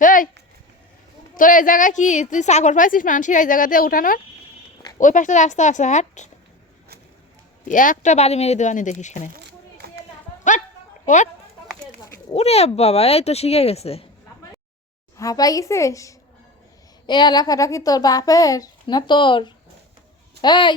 এই তোর এই জায়গা কি তুই চাকর পাইছিস মানুষের এই জায়গাতে উঠানোর? ওই পাশটা রাস্তা আছে, হাট। একটা বাড়ি মেরে দেওয়ানি দেখিস কেন? ওরে বাবা, এই তো শিখে গেছে। হাঁপাই গেছিস? এই এলাকাটা কি তোর বাপের না তোর? এই